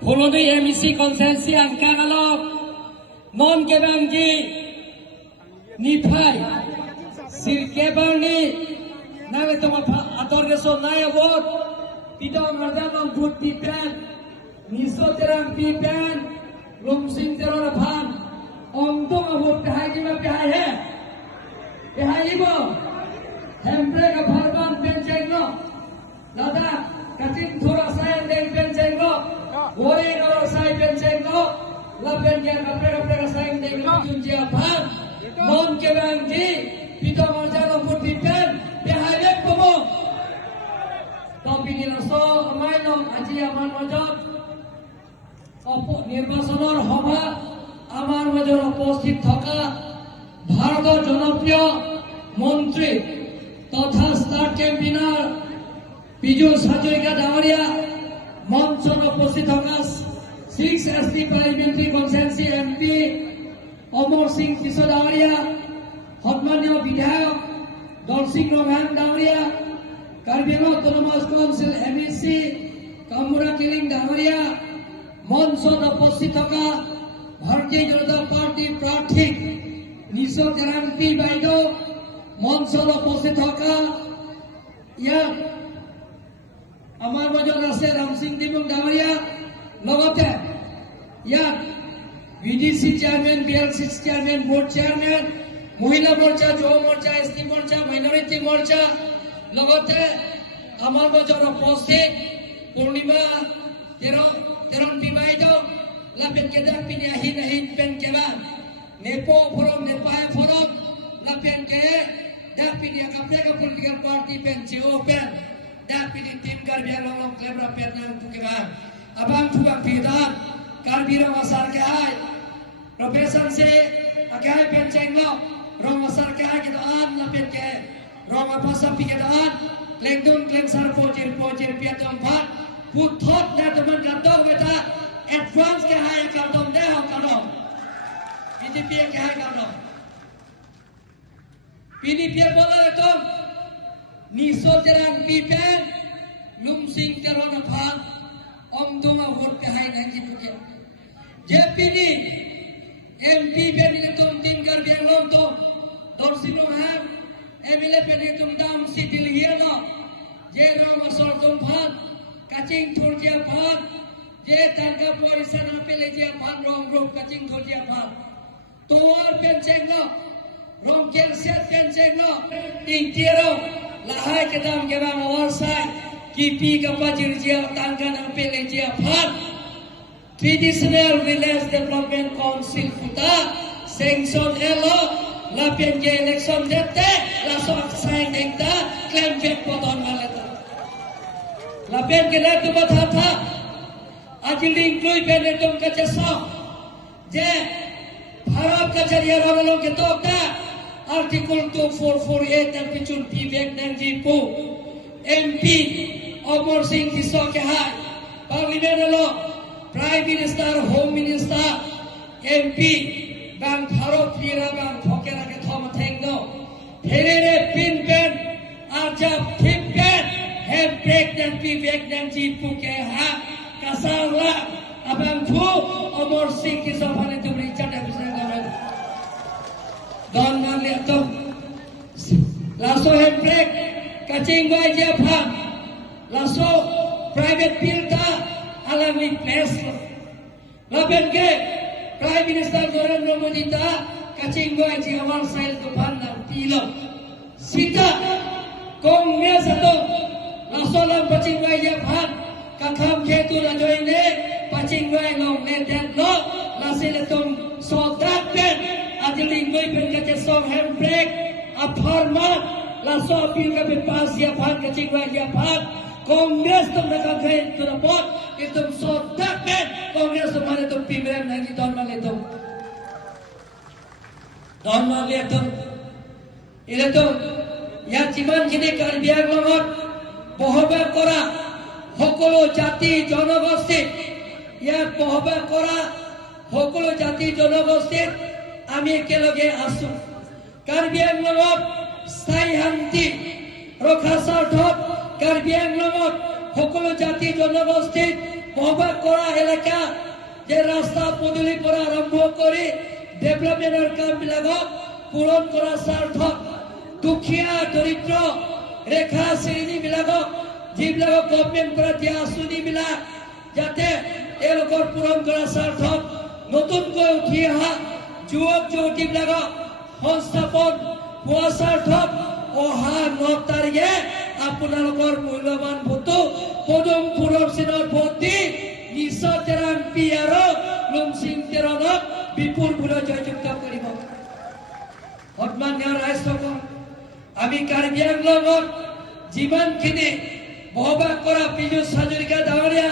Huluni MEC konsensi angka kalau non kebangi nifai sirkebang ni nawe toma ator geso naya wot tidak merdalam good pipen niso terang pipen lumsing terang pan ongtong abot pehai jima pehai he pehai ibo hembre ka bharban penjeng no lada katin thora sai deng penjeng no ore no sai penjeng no lapen ke kapre sai deng no junjia bhan mon ke bang di pito marjalo good pipen pehai lek bobo topini raso amai no aji amar majot নির্বাচনের সভা আমার মাঝে উপস্থিত থাকা ভারতের জনপ্রিয় মন্ত্রী তথা স্টার ক্যাম্পিনার পীযুষ হাজরিকা ডাঙরিয়া মঞ্চত উপস্থিত থাকা 6 ST parliamentary constituency MP Amar Singh Kishore ডাঙরিয়া সন্মানীয় বিধায়ক দলসিং রভান ডাঙরিয়া Karbi Anglong autonomous council MEC Kamura Killing ডাঙৰিয়া মঞ্চত উপস্থিত থকা ভাৰতীয় জনতা পাৰ্টি প্ৰাৰ্থী নিশো জানকী বাইদেউ মঞ্চত উপস্থিত থকা ইয়াত আমাৰ মাজত আছে ৰামসিং দিমুং ডাঙৰীয়া লগতে ইয়াত BDC chairman BLC chairman board chairman মহিলা মৰ্চা যুৱ মৰ্চা ST মৰ্চা মাইনৰিটি মৰ্চা লগতে আমাৰ মাজত উপস্থিত পূৰ্ণিমা Teron Bimaido, lapin kedak pinahin pen keban, nepo forum nepai forum, lapin ke, dak pinia kaplega political party pen CO pen, dak pini tim Karbi Anglong klebra pen yang tu keban, abang tuang pidan, Karbi Romasar ke hai, profesor se, agai pen cenglo, Romasar ke hai kita an lapin ke, Roma pasang pikatan, lengdun kleng sar pojir piatom pat. Putot na teman kantong kita advance ke hai kantong deh kantong PDP ke hai kantong PDP bola itu niso terang pipen lumsing terang apal om tunga vote ke hai nanti punya JPD MP pen itu tim Karbi Anglong tu Dolsing Rohan MLA pen itu dam si Dilhiana je nama sol tumphan Kacing thurjia bhan, je tangga warisan apele je bhan rong kacing thurjia bhan. Tuar penceng no, rong kelset penceng no, ting tiro, lahai kedam kebang warsai, kipi kapajir je tangga apele je bhan. Traditional Village Development Council puta, sanction elo, lapien je election dete, lasok sign dengta, claim back poton maleta. Lapen kena tu batata, ajiling klui pene tum kacasa, je Bharat kacaria orang kita tak artikel 2448 dan picul pibek dan jipu MP Omar Singh Kiso ke hai, Parlimen lo Prime Minister Home Minister MP bang Bharat Pira bang Phokera ke thom thengno, pherere pin pen arjab thip pen have break dan pibek dan jipu ke ha kasarla abang thu Omar Singh Kiso phane tu Richard episode gamen don man le to laso have break kacing bai je phan laso private pilta alami place lapen ke Prime Minister Narendra Modi ta kacing bai je awal sail tu phan na tilo sita Congress atau Rasulullah pacing bai je phan katham khetu la joine pacing bai long le den lo lasil tum sodak pen ajiling goi pen ke song handbrake apharma la so apil ka pen pas ya phan kacing bai je phan Congress tum na ka khain tu na bot itum sodak pen Congress tum mane tum pimrem nangi don male tum ile tum ya jiman jine Karbi Anglongot বহবাস করা সকলো জাতি জনগোষ্ঠী ইয়াত বহবাস করা সকলো জাতি জনগোষ্ঠীত আমি একেলগে আছো কাৰ্বি আংলঙত স্থায়ী শান্তি ৰক্ষা স্বাৰ্থত কাৰ্বি আংলঙত সকলো জাতি জনগোষ্ঠীত বহবাস কৰা এলেকা যে ৰাস্তা পদূলিৰ পৰা আৰম্ভ কৰি ডেভেলপমেণ্টৰ কামবিলাকক পূৰণ কৰাৰ স্বাৰ্থত দুখীয়া দৰিদ্ৰ ৰেখা শ্ৰেণীবিলাকক যিবিলাকক গভৰ্ণমেণ্ট পৰা দিয়া আঁচনিবিলাক যাতে তেওঁলোকৰ পূৰণ কৰাৰ স্বাৰ্থত নতুনকৈ উঠি অহা যুৱক যুৱতীবিলাকক সংস্থাপন পোৱাৰ স্বাৰ্থত অহা 9 তাৰিখে আপোনালোকৰ মূল্যৱান ভোটটো পদুমপুৰৰ চিনৰ ভোট দি নিশ্চয় তেৰাং পি আৰু লুমচিং তেৰণক বিপুল ভোটত জয়যুক্ত কৰিব। সন্মানীয় ৰাইজসকল, আমি কাৰ্বি আংলঙত যিমানখিনি বসবাস কৰা পীযুষ হাজৰিকা ডাঙৰীয়া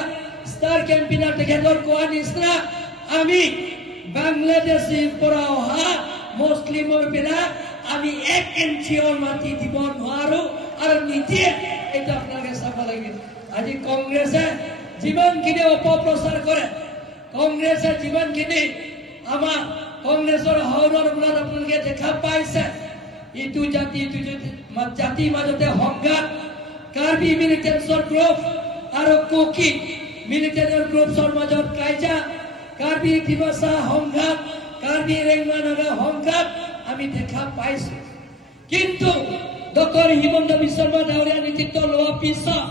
ষ্টাৰ কেম্পেইনাৰ তেখেতৰ কোৱা নিচিনা আমি বাংলাদেশৰ পৰা অহা মুছলিমৰ বিলাক আমি 1 ইঞ্চিৰ মাটি দিব নোৱাৰো আৰু নিদিয়ে। এইটো আপোনালোকে চাব লাগিব। আজি কংগ্ৰেছে যিমানখিনি অপপ্ৰচাৰ কৰে, কংগ্ৰেছে যিমানখিনি আমাৰ কংগ্ৰেছৰ হাওৰৰ মূলত আপোনালোকে দেখা পাইছে ইটো জাতি জাতিৰ মাজতে সংঘাত, কাৰ্বি মিলিটেন্টছৰ গ্ৰুপ আৰু কুকি মিলিটেন্টৰ গ্ৰুপছৰ মাজত কাজিয়া, কাৰ্বি ডিমাছা সংঘাত, কাৰ্বি ৰেংমা নাগা সংঘাত আমি দেখা পাইছো। কিন্তু ডক্টৰ হিমন্ত বিশ্ব শৰ্মা ডাঙৰীয়া নেতৃত্ব লোৱাৰ পিছত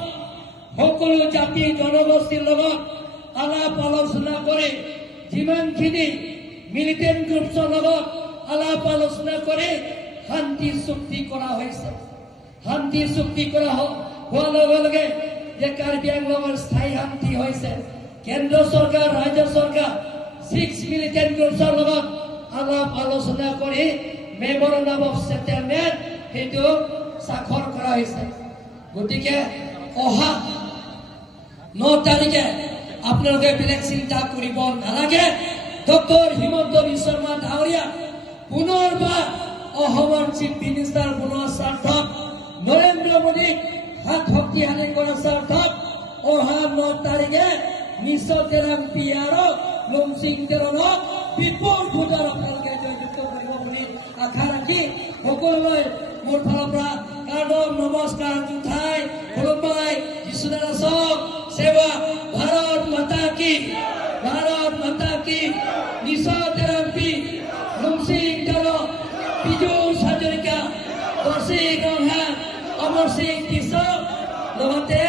সকলো জাতি জনগোষ্ঠীৰ লগত আলাপ আলোচনা কৰি যিমানখিনি মিলিটেন্ট গ্ৰুপছৰ লগত আলাপ আলোচনা কৰি শান্তি চুক্তি কৰা হৈছে। শান্তি চুক্তি কৰা হোৱাৰ লগে লগে যে কাৰ্বি আংলঙৰ স্থায়ী শান্তি হৈছে। কেন্দ্ৰ চৰকাৰ ৰাজ্য চৰকাৰ 6 মিলিটেন্ট গ্ৰুপছৰ লগত আলাপ আলোচনা কৰি মেমৰেণ্ডাম অফ ছেটেলমেণ্ট সেইটো স্বাক্ষৰ কৰা হৈছে। গতিকে অহা 9 তাৰিখে আপোনালোকে বেলেগ চিন্তা কৰিব নালাগে। ডক্টৰ হিমন্ত বিশ্ব শৰ্মা ডাঙৰীয়া পুনৰবাৰ অসমৰ চিফ মিনিষ্টাৰ বনোৱাৰ স্বাৰ্থত, নৰেন্দ্ৰ মোদীক হাত শক্তিশালী কৰাৰ স্বাৰ্থত অহা 9 তাৰিখে নিশ্চয় তেৰাং পি আৰু লুমচিং তেৰণক বিপুল ভোটত আপোনালোকে জয়যুক্ত কৰিব বুলি আশা ৰাখি সকলোলৈ মোৰ ফালৰ পৰা কাৰ্ডম নমস্কাৰ জুঠাই খুলুমবাই যিশুদাৰ আছক সেৱা ভাৰত মাতা কি, ভাৰত মাতা কি। নিশ্চয় তেৰাং পি লুমচিং তেৰণ পীযুষ হাজৰিকা, কৌশিক ৰংহা, অমৰ সিং কৃষক লগতে